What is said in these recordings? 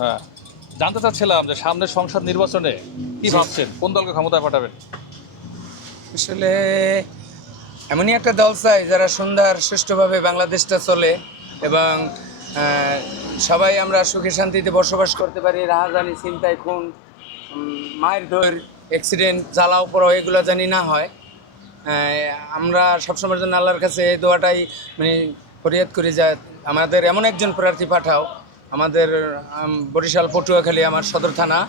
হ্যাঁ। জানতে চাচ্ছিলাম যে সামনের সংসদ নির্বাচনে কি ভাবছেন? কোন দলকে ক্ষমতায় পাঠাবেন? আসলে এমনই একটা দল চাই যারা সুন্দর সুষ্ঠুভাবে বাংলাদেশটা চলে এবং সবাই আমরা সুখে শান্তিতে বসবাস করতে পারি। রাহাজানি চিন্তায় খুন মায়ের ধর অ্যাক্সিডেন্ট জ্বালাও পড়াও এগুলো জানি না হয়। আমরা সবসময়ের জন্য আল্লাহর কাছে এই দোয়াটাই মানে ফরিয়াদ করি যে আমাদের এমন একজন প্রার্থী পাঠাও আমাদের বরিশাল পটুয়াখালী আমার সদর থানা।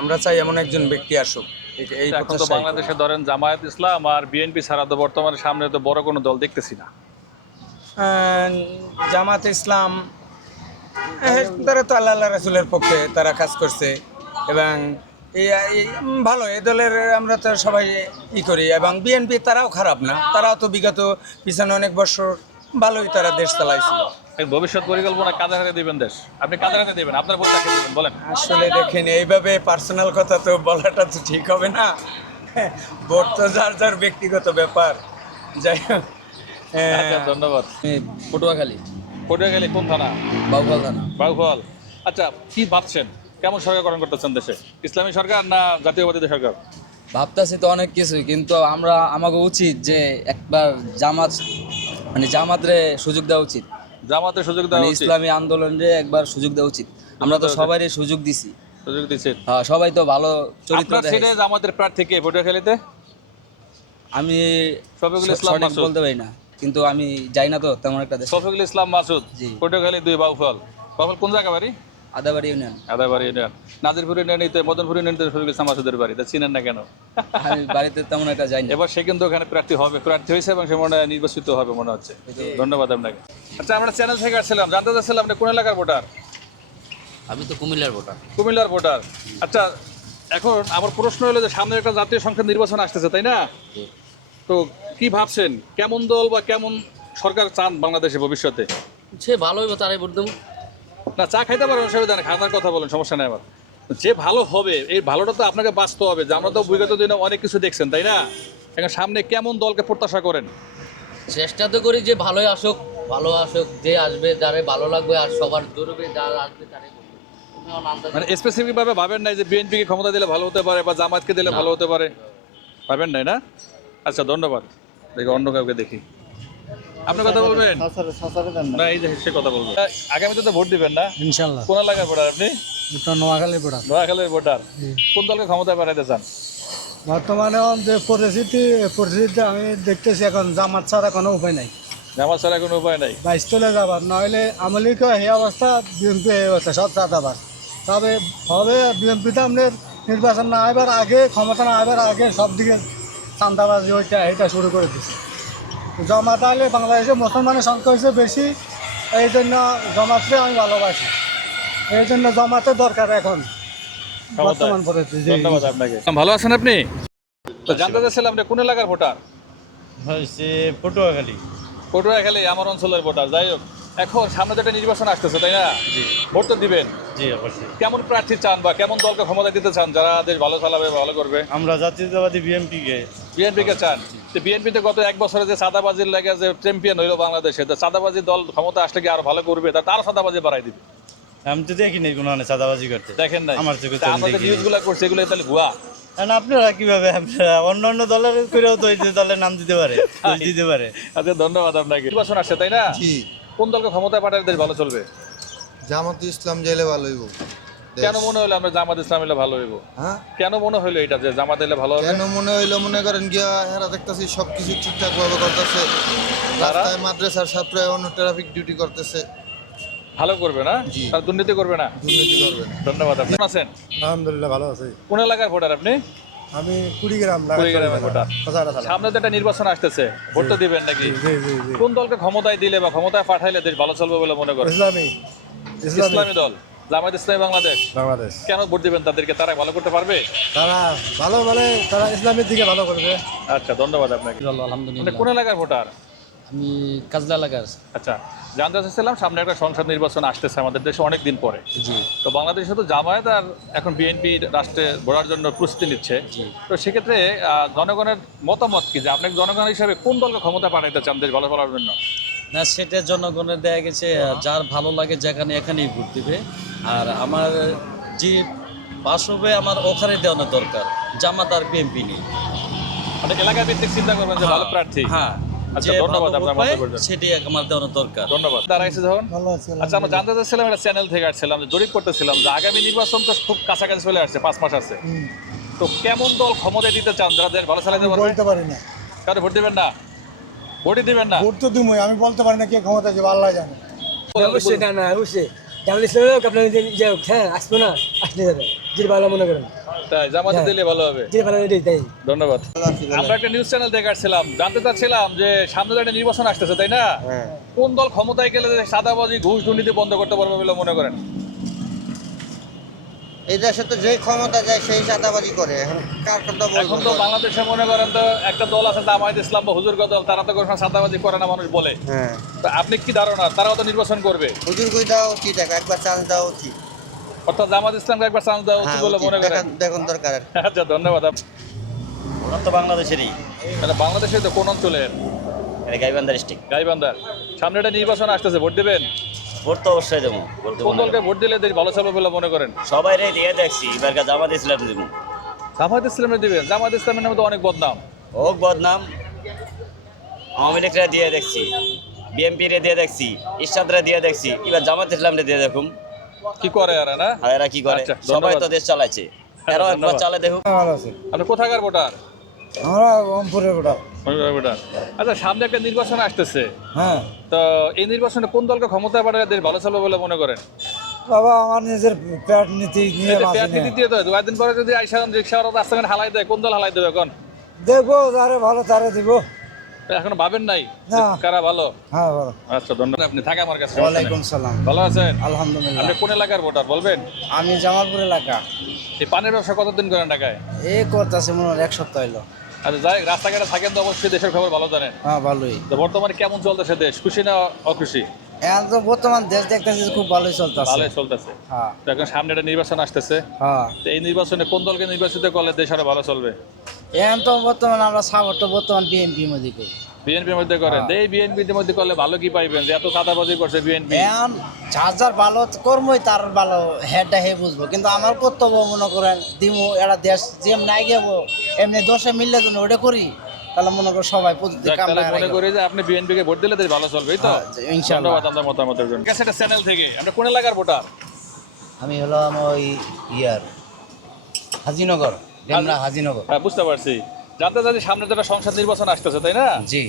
আমরা চাই এমন একজন ব্যক্তি আসুক। এখন তো বাংলাদেশে ধরেন জামায়াত ইসলাম আর বিএনপি ছাড়া তো বর্তমানে সামনে তো বড় কোনো দল দেখতেছি না। জামাত ইসলাম তারা তো আল্লাহ রাসুলের পক্ষে তারা কাজ করছে এবং ভালো এ দলের আমরা তো সবাই ই করি এবং বিএনপি তারাও খারাপ না। তারাও তো বিগত পিছনে অনেক বছর ভালোই তারা দেশ চালাইছিল। ভবিষ্যৎ পরিকল্পনা কাদের হাতে দিবেন দেশ? আপনি কাদের হাতে দিবেন? আপনার ভোট কাকে দিবেন বলেন। আসলে দেখেন এইভাবে পার্সোনাল কথা তো বলাটা তো ঠিক হবে না। ভোট তো যার যার ব্যক্তিগত ব্যাপার। যাই হোক আচ্ছা ধন্যবাদ। পটুয়াখালী। পটুয়াখালী কোন থানা? বাবুফল থানা। বাউফল আচ্ছা কি ভাবছেন? কেমন সরকার গঠন করতেছেন দেশে? ইসলামী সরকার না জাতীয়বাদী সরকার? ভাবতেছি তো অনেক কিছুই কিন্তু আমরা আমাকে উচিত যে একবার জামাত মানে জামাতরে সুযোগ দেওয়া উচিত। জামাতের সুযোগ দেওয়া মানে উচিত? ইসলামী আন্দোলনে একবার সুযোগ দেওয়া উচিত। আমরা তো সবারই সুযোগ দিছি। সুযোগ দিছি। হ্যাঁ, সবাই তো ভালো চরিত্র দেখে সেটা জামাতের প্রার্থী কে খেলতে? আমি সফিকুল ইসলাম মাসুদ। বলতে পারি না কিন্তু আমি যাই না তো তেমন একটা দেশ। শফিকুল ইসলাম মাসুদ জি। খেলে দুই বাউফল বাউফল কোন জায়গা বাড়ি? আদাবাড়ি ইউনিয়ন। আদাবাড়ি ইউনিয়ন। নাজিরপুর ইউনিয়নিতে মদনপুর ইউনিয়নিতে ইসলাম মাসুদের বাড়ি তা চিনেন না কেন? আমি বাড়িতে তেমন একটা যাই এবার সে কিন্তু ওখানে প্রার্থী হবে প্রার্থী হয়েছে এবং সে মনে হয় নির্বাচিত হবে মনে হচ্ছে। ধন্যবাদ আপনাকে। আচ্ছা আমরা চ্যানেল থেকে আসছিলাম জানতে চাচ্ছিলাম আপনি কোন এলাকার ভোটার? আমি তো কুমিল্লার ভোটার। কুমিল্লার ভোটার। আচ্ছা এখন আমার প্রশ্ন হলো যে সামনে একটা জাতীয় সংসদ নির্বাচন আসতেছে তাই না? তো কি ভাবছেন? কেমন দল বা কেমন সরকার চান বাংলাদেশে ভবিষ্যতে? সে ভালো হইব তারাই ভোট দেবো। না চা খাইতে পারেন অসুবিধা নেই খাতার কথা বলেন সমস্যা নেই আমার। যে ভালো হবে এই ভালোটা তো আপনাকে বাঁচতে হবে যে আমরা তো বিগত দিনে অনেক কিছু দেখছেন তাই না? এখন সামনে কেমন দলকে প্রত্যাশা করেন? চেষ্টা তো করি যে ভালোই আসুক ভালো আসুক যে আসবে যারে ভালো লাগবে আর সবার জরুরি যার আসবে তারে মানে স্পেসিফিক ভাবে ভাবেন নাই যে বিএনপি কে ক্ষমতা দিলে ভালো হতে পারে বা জামাতকে দিলে ভালো হতে পারে? ভাবেন নাই না? আচ্ছা ধন্যবাদ। দেখি অন্য কাউকে দেখি। আপনি কথা বলবেন? না। এই যে সে কথা বলবেন আগামীতে তো ভোট দিবেন না? ইনশাল্লাহ কোন এলাকার ভোটার আপনি? এটা নোয়াখালী পড়া নোয়াখালীর ভোটার। কোন দলকে ক্ষমতায় পাঠাইতে চান? বর্তমানে যে পরিস্থিতি পরিস্থিতি আমি দেখতেছি এখন জামাত ছাড়া কোনো উপায় নাই। জামাত ছাড়া কোনো উপায় নাই? বাইশ তলে যাবার নইলে আমলিকে এই অবস্থা বিএনপি এই অবস্থা সব চাঁদাবাস তবে হবে বিএনপিতে আপনার নির্বাচন না আইবার আগে ক্ষমতা না আইবার আগে সব দিকে চান্দাবাজি ওইটা এটা শুরু করে দিচ্ছে জমাত আইলে বাংলাদেশে মুসলমানের সংখ্যা হয়েছে বেশি। এই জন্য জমাতে আমি ভালোবাসি। এই জন্য জমাতে দরকার এখন। বর্তমান পরিস্থিতি। ধন্যবাদ আপনাকে। ভালো আছেন আপনি? তো জানতে চাচ্ছিলাম আপনি কোন এলাকার ভোটার? হচ্ছে পটুয়াখালী। পটুয়াখালী আমার অঞ্চলের ভোটার যাই হোক। এখন সামনে তো একটা নির্বাচন আসতেছে তাই না? ভোট তো দিবেন। জি অবশ্যই। কেমন প্রার্থী চান বা কেমন দলকে ক্ষমতা দিতে চান? যারা দেশ ভালো চালাবে ভালো করবে। আমরা জাতীয়তাবাদী বিএনপি কে বিএনপি কে চান। তো বিএনপিতে গত এক বছরে যে চাঁদাবাজির লাগে যে চ্যাম্পিয়ন হইল বাংলাদেশে তো চাঁদাবাজি দল ক্ষমতা আসলে কি আরও ভালো করবে? তা তার চাঁদাবাজি বাড়াই দিবে। আমি তো দেখি নাই কোনো মানে চাঁদাবাজি করতে। দেখেন নাই। আমার চোখে দেখিনি। নিউজগুলো করছি এগুলো তাহলে ভুয়া? আপনারা কীভাবে? আপনারা অন্য অন্য দলের করেও তো এই দলের নাম দিতে পারে দিতে পারে। আচ্ছা ধন্যবাদ আপনাকে। নির্বাচন আসছে তাই না? জি। কোন দলকে ক্ষমতায় পাঠালে দেশ ভালো চলবে? জামাত ইসলাম জেলে ভালো হইব কেন মনে হলো আমরা জামাত ইসলাম এলে ভালো হইব? হ্যাঁ? কেন মনে হইল এটা যে জামাত এলে ভালো হবে? কেন মনে হইল? মনে করেন গিয়া হেরা দেখতেছি সব কিছু ঠিকঠাক ভাবে করতেছে। রাস্তায় মাদ্রাসার ছাত্র অন্য ট্রাফিক ডিউটি করতেছে। ভালো করবে না। তার দুর্নীতি করবে না? দুর্নীতি করবে না। ধন্যবাদ আপনি। আছেন আলহামদুলিল্লাহ ভালো আছি। কোন এলাকার ভোটার আপনি? আমি কুড়িগ্রাম সামনে তো একটা নির্বাচন আসতেছে ভোট তো দিবেন নাকি? জি জি জি। কোন দলকে ক্ষমতায় দিলে বা ক্ষমতায় পাঠাইলে দেশ ভালো চলবে বলে মনে করেন? ইসলামী ইসলামী। ইসলামী দল। জামায়াত ইসলামী বাংলাদেশ। বাংলাদেশ। কেন ভোট দিবেন তাদেরকে? তারা ভালো করতে পারবে? তারা ভালো মানে তারা ইসলামের দিকে ভালো করবে। আচ্ছা ধন্যবাদ আপনাকে। আলহামদুলিল্লাহ। কোন এলাকার ভোটার? আমি কাজলা এলাকার আচ্ছা জানতে চাচ্ছিলাম সামনে একটা সংসদ নির্বাচন আসতেছে আমাদের দেশে অনেক দিন পরে। জি। তো বাংলাদেশে তো জামায়াত আর এখন বিএনপি রাষ্ট্রে গড়ার জন্য প্রস্তুতি নিচ্ছে। তো সেক্ষেত্রে জনগণের মতামত কি? যে আপনি জনগণ হিসাবে কোন দলকে ক্ষমতা পাঠাইতে চান দেশ ভালো করার জন্য? না সেটা জনগণের দেয়া গেছে যার ভালো লাগে যেখানে এখানেই ভোট দিবে। আর আমার যে পাশ হবে আমার ওখানে দেওয়ানো দরকার জামাত আর বিএনপি নেই মানে এলাকা ভিত্তিক চিন্তা করবেন যে ভালো প্রার্থী। হ্যাঁ। আচ্ছা, ধন্যবাদ আপনার মন্তব্যের জন্য। সেটাই আমার দেওয়ানো দরকার। ধন্যবাদ। দাঁড়াইছে যখন ভালো আছে আচ্ছা আমরা জানতে চাচ্ছিলাম একটা চ্যানেল থেকে আসছিলাম যে জরিপ করতেছিলাম যে আগামী নির্বাচন তো খুব কাছাকাছি চলে আসছে পাঁচ মাস আছে। তো কেমন দল ক্ষমতায় দিতে চান? যারা দেশ ভালো চালাতে পারবে বলতে পারি না। কারও ভোট দিবেন না? ভোটই দিবেন না? ভোট তো আমি বলতে পারি না কে ক্ষমতা যাবে আল্লাহ জানে। অবশ্যই না না অবশ্যই। জামাত হোক আপনার হ্যাঁ আসব না আসলে যাবে। যেটা ভালো মনে করেন। তাই জামাতে দিলে ভালো হবে। ধন্যবাদ। আমরা একটা নিউজ চ্যানেল আসছিলাম জানতে চাচ্ছিলাম যে সামনে একটা নির্বাচন আসতেছে তাই না? কোন দল ক্ষমতায় গেলে সাদাবাজি ঘুষ দুর্নীতি বন্ধ করতে পারবে বলে মনে করেন? এই দেশে তো যেই ক্ষমতা যায় সেই চাঁদাবাজি করে। এখন তো বাংলাদেশে মনে করেন তো একটা দল আছে জামায়াত ইসলাম বা হুজুর দল তারা তো কোনো সাদাবাজি করে না মানুষ বলে। হ্যাঁ। তো আপনি কি ধারণা? তারাও তো নির্বাচন করবে। হুজুর কই দেওয়া উচিত এক- একবার চান্স দেওয়া উচিত। অর্থাৎ জামাত ইসলামকে একবার চান্স দেওয়া উচিত হ্যাঁ বলে মনে করেন। দেখুন দরকার আচ্ছা ধন্যবাদ। ওনার তো বাংলাদেশেরই। তাহলে বাংলাদেশে তো কোন অঞ্চলের এটা গাইবান্ধা ডিস্ট্রিক্ট গাইবান্ধার। সামনে একটা নির্বাচন আসতেছে ভোট দেবেন? ভোট তো অবশ্যই দেবো ভোট দেবো কোন? দলকে ভোট দিলে ভালো চলবে বলে মনে করেন। সবাই রে দিয়ে দেখছি এবার জামাত ইসলাম দেবো। জামাত ইসলামে দিবেন? জামাত ইসলামের নামে তো অনেক বদনাম। হোক বদনাম আওয়ামী লীগরা দিয়ে দেখছি বিএনপি রে দিয়ে দেখছি ইরশাদরা দিয়ে দেখছি এবার জামাত ইসলাম রে দিয়ে দেখুম কি করে আর না? আর এরা কি করে? আচ্ছা, সবাই তো দেশ চালাচ্ছে এরাও একবার চালে দেখুক। আছে। আপনি কোথাকার ভোটার? আমরা রংপুরের ভোটার। ভোটার। আচ্ছা সামনে একটা নির্বাচন আসতেছে। হ্যাঁ। তো এই নির্বাচনে কোন দলকে ক্ষমতায় পাঠালে দেশ ভালো চলবে বলে মনে করেন? বাবা আমার নিজের পেট নীতি নিয়ে না। নীতি দিয়ে তো কয়েকদিন পরে যদি আইসা রিক্সাওয়ালা রাস্তাঘাট হালাই দেয় কোন দল হালাই দেবে এখন? দেখব যারে ভালো তারে দিব। এখনও ভাবেন নাই? কারা ভালো? হ্যাঁ ভালো। আচ্ছা ধন্যবাদ। আপনি থাকে আমার কাছে। ওয়ালাইকুম সালাম। ভালো আছেন? আলহামদুলিল্লাহ। আপনি কোন এলাকার ভোটার বলবেন? আমি জামালপুর এলাকা। এই পানের ব্যবসা কতদিন করেন ঢাকায়? এ করতেছে মনে হয় এক সপ্তাহ হলো আচ্ছা যাই রাস্তাঘাটে থাকেন তো অবশ্যই দেশের খবর ভালো জানেন। হ্যাঁ ভালোই। তো বর্তমানে কেমন চলতেছে দেশ? খুশি না অখুশি? এখন তো বর্তমান দেশ দেখতেছি খুব ভালোই চলতেছে। ভালোই চলতেছে। হ্যাঁ। তো এখন সামনে একটা নির্বাচন আসতেছে। হ্যাঁ। তো এই নির্বাচনে কোন দলকে নির্বাচিত করলে দেশ আরও ভালো চলবে? এখন তো বর্তমান আমরা সাপোর্ট তো বর্তমান বিএনপির মধ্যে করি। বিএনপির মধ্যে করেন। তো এই বিএনপির মধ্যে করলে ভালো কি পাইবেন? যে এত চাঁদাবাজি করছে বিএনপি এখন যার যার ভালো কর্মই তার ভালো হেডটা হে বুঝব। কিন্তু আমার কর্তব্য মনে করেন দিমু এটা দেশ যেম নাই আগে এমনি দশে মিললে যদি ওটা করি তাহলে মনে করো সবাই যাক, মনে করি যে আপনি বিএনপি কে ভোট দিলে দেশ ভালো চলবে এই তো? হ্যাঁ, ইনশাআল্লাহ। আপনার মতামতের জন্য। ঠিক এটা চ্যানেল থেকে আমরা কোন এলাকার ভোটার? আমি হলাম ওই ইয়ার হাজিনগর। ডেমরা হাজিনগর। হ্যাঁ বুঝতে পারছি। জানতে চাচ্ছি সামনে যেটা সংসদ নির্বাচন আসতেছে তাই না? জি।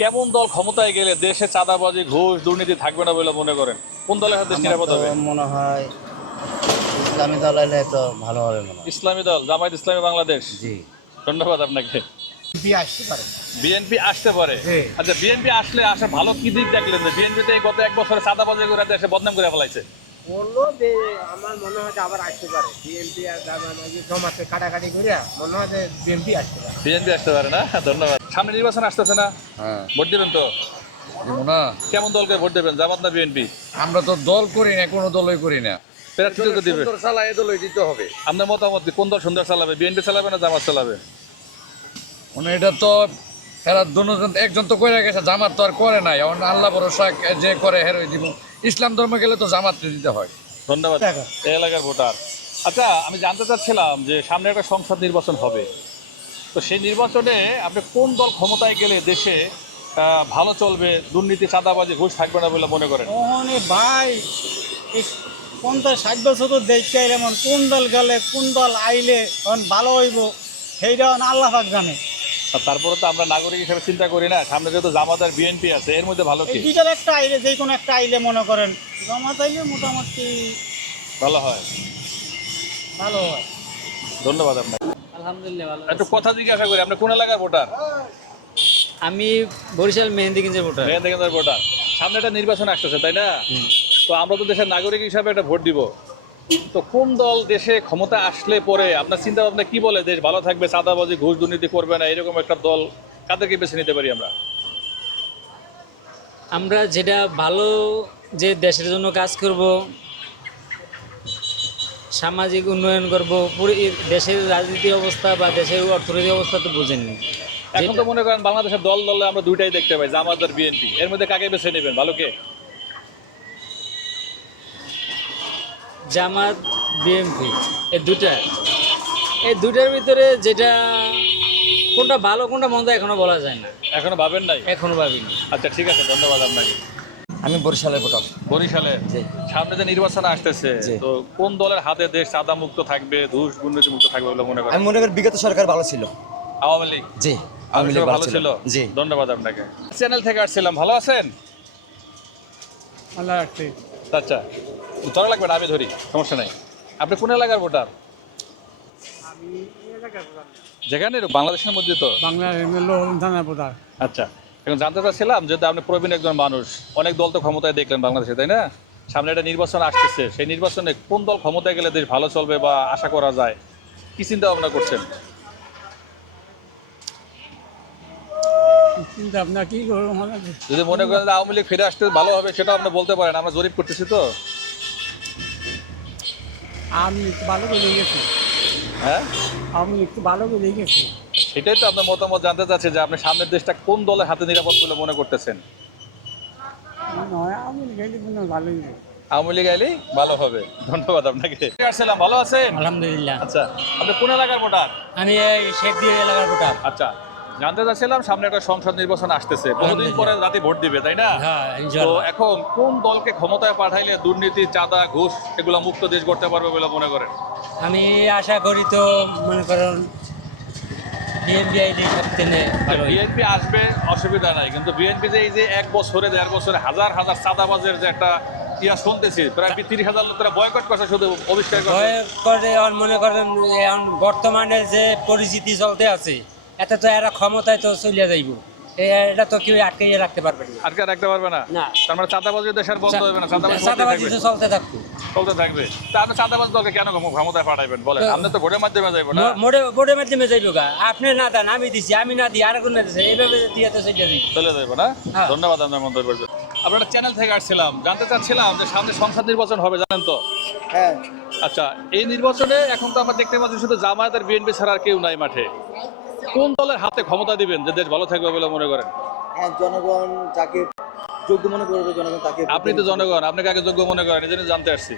কেমন দল ক্ষমতায় গেলে দেশে চাঁদাবাজি ঘুষ দুর্নীতি থাকবে না বলে মনে করেন? কোন দলের হাতে নিরাপদ হবে? মনে হয় ইসলামী দল এলে তো ভালো হবে মনে হয়। ইসলামী দল জামায়াত ইসলামী বাংলাদেশ? জি। ধন্যবাদ আপনাকে। আসতে পারে। বিএনপি আসতে পারে? জি। আচ্ছা বিএনপি আসলে আসে ভালো কি দিক দেখলেন? যে বিএনপি তো এই গত এক বছরে চাঁদাবাজি করে দেশে বদনাম করে ফেলাইছে। বলল যে আমার মনে হয় যে আবার আসতে পারে। বিএনপি আর জমাতে কাটাকাটি করে মনে হয় যে বিএনপি আসতে পারে। বিএনপি আসতে পারে না? ধন্যবাদ। সামনে নির্বাচন আসতেছে না? হ্যাঁ। ভোট দিবেন তো? না। কেমন দলকে ভোট দেবেন জামাত না বিএনপি আমরা তো দল করি না কোনো দলই করি না। প্রার্থী তো দিবে। চালায় দলই দিতে হবে। আপনার মতামত? কোন দল সুন্দর চালাবে? বিএনপি চালাবে না জামাত চালাবে? মানে এটা তো এরা দুজন একজন তো করে গেছে জামাত তো আর করে নাই। আল্লাহ ভরসা যে করে হেরোই দিব। ইসলাম ধর্ম গেলে তো জামাত দিতে হয়। ধন্যবাদ। এই এলাকার ভোটার। আচ্ছা আমি জানতে চাচ্ছিলাম যে সামনে একটা সংসদ নির্বাচন হবে। তো সেই নির্বাচনে আপনি কোন দল ক্ষমতায় গেলে দেশে ভালো চলবে দুর্নীতি চাঁদাবাজি ঘুষ থাকবে না বলে মনে করেন? ওখানে ভাই পঞ্চাশ ষাট বছর তো দেখতে এমন কোন দল গেলে কোন দল আইলে তখন ভালো হইব সেইটা আল্লাহ পাক জানে। তারপরে তো আমরা নাগরিক হিসেবে চিন্তা করি না সামনে যেহেতু জামাত আর বিএনপি আছে এর মধ্যে ভালো এই কি দুইটার একটা আইলে যে কোনো একটা আইলে মনে করেন জমাত আইলে মোটামুটি ভালো হয়। ভালো হয়। ধন্যবাদ আপনাকে। আলহামদুলিল্লাহ ভালো একটু কথা জিজ্ঞাসা করি আপনি কোন এলাকার ভোটার? আমি বরিশাল মেহেন্দিগঞ্জের ভোটার। মেহেন্দিগঞ্জের ভোটার। সামনে একটা নির্বাচন আসতেছে তাই না? তো আমরা তো দেশের নাগরিক হিসাবে একটা ভোট দিব। তো কোন দল দেশে ক্ষমতা আসলে পরে? আপনার চিন্তা ভাবনা কি বলে? দেশ ভালো থাকবে চাঁদাবাজি ঘুষ দুর্নীতি করবে না এরকম একটা দল কাদেরকে বেছে নিতে পারি আমরা? আমরা যেটা ভালো যে দেশের জন্য কাজ করব সামাজিক উন্নয়ন করব পুরো দেশের রাজনীতি অবস্থা বা দেশের অর্থনৈতিক অবস্থা তো বুঝেননি। এখন তো মনে করেন বাংলাদেশের দল দলে আমরা দুইটাই দেখতে পাই জামাত আর বিএনপি। এর মধ্যে কাকে বেছে নেবেন? ভালো কে? জামাত বিএমপি এই দুটা এই দুটার ভিতরে যেটা কোনটা ভালো কোনটা মন্দ এখনও বলা যায় না। এখনও ভাবেন নাই? এখনও ভাবিনি। আচ্ছা ঠিক আছে ধন্যবাদ আপনাকে। আমি বরিশালের ভোটার। বরিশালে? সামনে যে নির্বাচন আসতেছে তো কোন দলের হাতে দেশ চাঁদা মুক্ত থাকবে ঘুষ দুর্নীতি মুক্ত থাকবে বলে মনে করেন? আমি মনে করি বিগত সরকার ভালো ছিল। আওয়ামী লীগ? জি আওয়ামী লীগ ভালো ছিল। জি। ধন্যবাদ আপনাকে। চ্যানেল থেকে আসছিলাম ভালো আছেন? আল্লাহ আচ্ছা। ধরা লাগবে না আমি ধরি সমস্যা নাই। আপনি কোন এলাকার ভোটার? যেখানে বাংলাদেশের মধ্যে তো। আচ্ছা এখন জানতে চাচ্ছিলাম যে আপনি প্রবীণ একজন মানুষ অনেক দল তো ক্ষমতায় দেখলেন বাংলাদেশে তাই না? সামনে একটা নির্বাচন আসতেছে সেই নির্বাচনে কোন দল ক্ষমতায় গেলে দেশ ভালো চলবে বা আশা করা যায়? কি চিন্তা ভাবনা করছেন? যদি মনে করেন আওয়ামী লীগ ফিরে আসতে ভালো হবে সেটা আপনি বলতে পারেন আমরা জরিপ করতেছি তো। আমি একটু ভালো করে গেছি হ্যাঁ? আমি একটু ভালো করে গেছি সেটাই তো আপনার মতামত জানতে চাচ্ছি যে আপনি সামনের দেশটা কোন দলের হাতে নিরাপদ বলে মনে করতেছেন? আমি গেলে ভালোই নেই আওয়ামী লীগ আইলেই ভালো হবে। ধন্যবাদ আপনাকে। আসসালাম ভালো আছেন? আলহামদুলিল্লাহ। আচ্ছা আপনি কোন এলাকার ভোটার? আমি শেখ দিয়ে এলাকার ভোটার। আচ্ছা জানতে চাচ্ছিলাম সামনে একটা সংসদ নির্বাচন আসতেছে। বহুদিন পরে জাতি ভোট দিবে তাই না? হ্যাঁ তো এখন কোন দলকে ক্ষমতায় পাঠাইলে দুর্নীতি চাঁদা ঘুষ এগুলো মুক্ত দেশ করতে পারবে বলে মনে করেন? আমি আশা করি তো মনে করুন বিএনপি হয়। আসবে অসুবিধা নাই। কিন্তু বিএনপি যে এই যে এক বছরে দেড় বছরে হাজার হাজার চাঁদাবাজের যে একটা ইয়া শুনতেছি প্রায় তিরিশ হাজার লোক তারা বয়কট করছে শুধু অবিষ্কার করে মনে করেন বর্তমানে যে পরিস্থিতি চলতে আছে এতে তো এরা ক্ষমতায় তো চলিয়া যাইব। এটা তো কেউ আটকাইয়ে রাখতে পারবে না। আটকে রাখতে পারবে না? না। তার মানে চাঁদাবাজি দেশের বন্ধ হবে না চাঁদাবাজি থাকবে। তো চলতে থাকতো চলতে থাকবে। তা আপনি চাঁদাবাজ দলকে কেন ক্ষমতায় পাঠাইবেন বলেন? আপনি তো ভোটের মাধ্যমে যাইব না। মোড়ে বোর্ডের মাধ্যমে যাইব গা। আপনি না দেন আমি দিছি আমি না দিই আরেকজন না দিছে। এইভাবে দিয়ে তো চলিয়া যাইব। চলে যাইব না? হ্যাঁ। ধন্যবাদ আপনার মন্তব্যের জন্য। আপনারা চ্যানেল থেকে আসছিলাম জানতে চাচ্ছিলাম যে সামনে সংসদ নির্বাচন হবে জানেন তো? হ্যাঁ। আচ্ছা এই নির্বাচনে এখন তো আমরা দেখতে পাচ্ছি শুধু জামায়াত আর বিএনপি ছাড়া আর কেউ নাই মাঠে। কোন দলের হাতে ক্ষমতা দিবেন যে দেশ ভালো থাকবে বলে মনে করেন? হ্যাঁ জনগণ যাকে যোগ্য মনে করবে জনগণ তাকে আপনি তো জনগণ আপনি কাকে যোগ্য মনে করেন এই জন্য জানতে আসছি।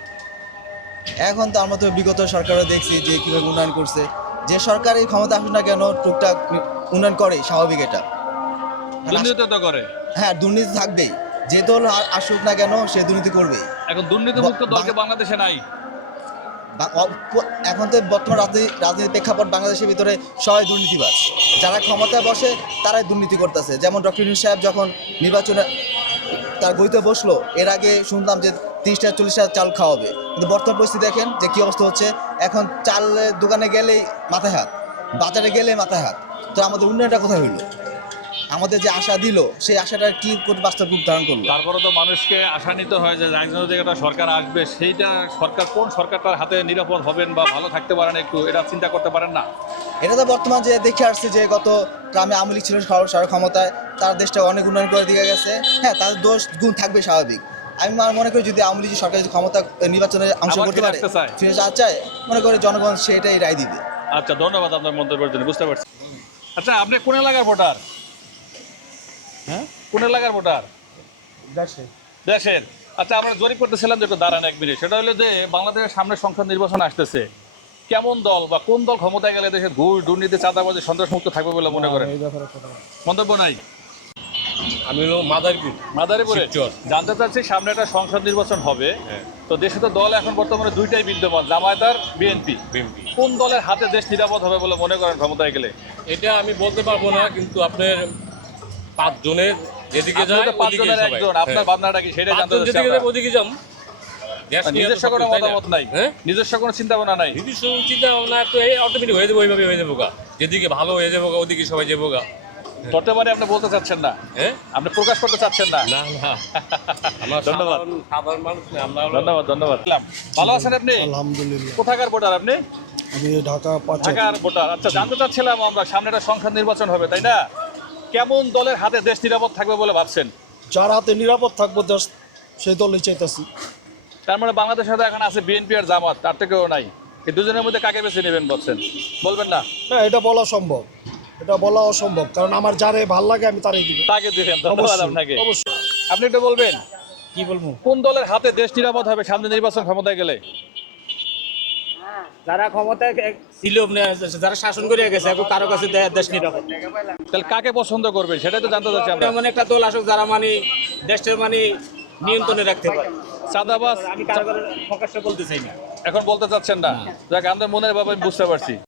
এখন তো আমরা তো বিগত সরকারও দেখছি যে কীভাবে উন্নয়ন করছে। যে সরকারই ক্ষমতা আসুক না কেন টুকটাক উন্নয়ন করে স্বাভাবিক এটা। দুর্নীতি তো করে। হ্যাঁ দুর্নীতি থাকবেই। যে দল আসুক না কেন সে দুর্নীতি করবে এখন দুর্নীতি মুক্ত দলকে বাংলাদেশে নাই। এখন তো বর্তমান রাজনীতি রাজনীতির প্রেক্ষাপট বাংলাদেশের ভিতরে সবাই দুর্নীতিবাজ। যারা ক্ষমতায় বসে, তারাই দুর্নীতি করতেছে। যেমন ডক্টর ইউনুস সাহেব যখন নির্বাচনে তার গইতে বসল, এর আগে শুনলাম যে তিরিশটা চল্লিশটা চাল খাওয়াবে। কিন্তু বর্তমান পরিস্থিতি দেখেন যে কী অবস্থা হচ্ছে। এখন চালের দোকানে গেলেই মাথায় হাত, বাজারে গেলে মাথায় হাত। তো আমাদের উন্নয়নটা কোথায় হইল? আমাদের যে আশা দিল সেই আশাটা কি করে বাস্তব রূপ ধারণ করল? তারপরে তো মানুষকে আশা নিতে হয় যে রাজনৈতিক একটা সরকার আসবে সেইটা সরকার কোন সরকারটার হাতে নিরাপদ হবেন বা ভালো থাকতে পারেন একটু এটা চিন্তা করতে পারেন না। এটা তো বর্তমান যে দেখে আসছে যে গত গ্রামে আওয়ামী লীগ ছিল সর- ক্ষমতায় তার দেশটা অনেক উন্নয়ন করে দিয়ে গেছে। হ্যাঁ তাদের দোষ গুণ থাকবে স্বাভাবিক। আমি মনে করি যদি আওয়ামী লীগ সরকার যদি ক্ষমতা নির্বাচনে অংশ করতে পারে ফিরে আসতে চায় মনে করি জনগণ সেটাই রায় দিবে। আচ্ছা ধন্যবাদ আপনার মন্তব্যের জন্য বুঝতে পারছি। আচ্ছা আপনি কোন এলাকার ভোটার? হ্যাঁ? কোন এলাকার ভোটার? দেশের। আচ্ছা আমরা জরিপ করতেছিলাম যে একটু দাঁড়ান এক মিনিট। সেটা হলো যে বাংলাদেশের সামনে সংসদ নির্বাচন আসতেছে। কেমন দল বা কোন দল ক্ষমতায় গেলে দেশের ঘুষ দুর্নীতি চাঁদাবাজি সন্ত্রাসমুক্ত থাকবে বলে মনে করেন? মন্তব্য নাই? আমি হলো মাদারপুর। মাদারীপুরে? জানতে চাচ্ছি সামনে একটা সংসদ নির্বাচন হবে। তো দেশে তো দল এখন বর্তমানে দুইটাই বিদ্যমান জামায়াত আর বিএনপি। বিএনপি। কোন দলের হাতে দেশ নিরাপদ হবে বলে মনে করেন ক্ষমতায় গেলে? এটা আমি বলতে পারব না কিন্তু আপনার পাঁচ জনের যেদিকে একজন আপনার ভাবনাটা কি সেটাই জানতে চাচ্ছি আমরা। ওদিকে নিয়ে তো নিজস্ব কোনো? মতামত নাই। হ্যাঁ? নিজস্ব কোনো চিন্তা ভাবনা নাই। নিজস্ব চিন্তা ভাবনা একটু এই অটোমেটিক হয়ে যাব ওইভাবে হয়ে যাব গা। যেদিকে ভালো হয়ে যাব গা ওদিকে সবাই যাব গা। বর্তমানে আপনি বলতে চাচ্ছেন না? হ্যাঁ? আপনি প্রকাশ করতে চাচ্ছেন না? না না। ধন্যবাদ। সাধারণ- সাধারণ মানুষ আমরা ধন্যবাদ ধন্যবাদ। ভালো আছেন আপনি? আলহামদুলিল্লাহ। কোথাকার ভোটার আপনি? আমি ঢাকা ঢাকার ভোটার। আচ্ছা জানতে চাচ্ছিলাম আমরা সামনে একটা সংসদ নির্বাচন হবে তাই না? কেমন দলের হাতে দেশ নিরাপদ থাকবে বলে ভাবছেন? যার হাতে নিরাপদ থাকব দেশ সেই দলই চাইতেছি। তার মানে বাংলাদেশে তো এখন আছে বিএনপি আর জামাত তার থেকেও নাই। এই দুজনের মধ্যে কাকে বেছে নেবেন বলছেন? বলবেন না? না এটা বলা সম্ভব। এটা বলা অসম্ভব কারণ আমার যারে ভালো লাগে আমি তারই দিব। তাকে দিবেন ধন্যবাদ আপনাকে। অবশ্যই। আপনি একটু বলবেন কি বলব? কোন দলের হাতে দেশ নিরাপদ হবে সামনে নির্বাচন ক্ষমতায় গেলে? যারা ক্ষমতায় ছিল যারা শাসন করে গেছে এখন কারও কাছে দেশ নিরাপদ। তাহলে কাকে পছন্দ করবে সেটাই তো জানতে চাচ্ছি আমরা। এমন একটা দল আসুক যারা মানে দেশের মানে নিয়ন্ত্রণে রাখতে পারে। চাঁদাবাজ আমি কারও প্রকাশ্যে বলতে চাই না। এখন বলতে চাচ্ছেন না। যাক আমাদের মনের ভাবে আমি বুঝতে পারছি।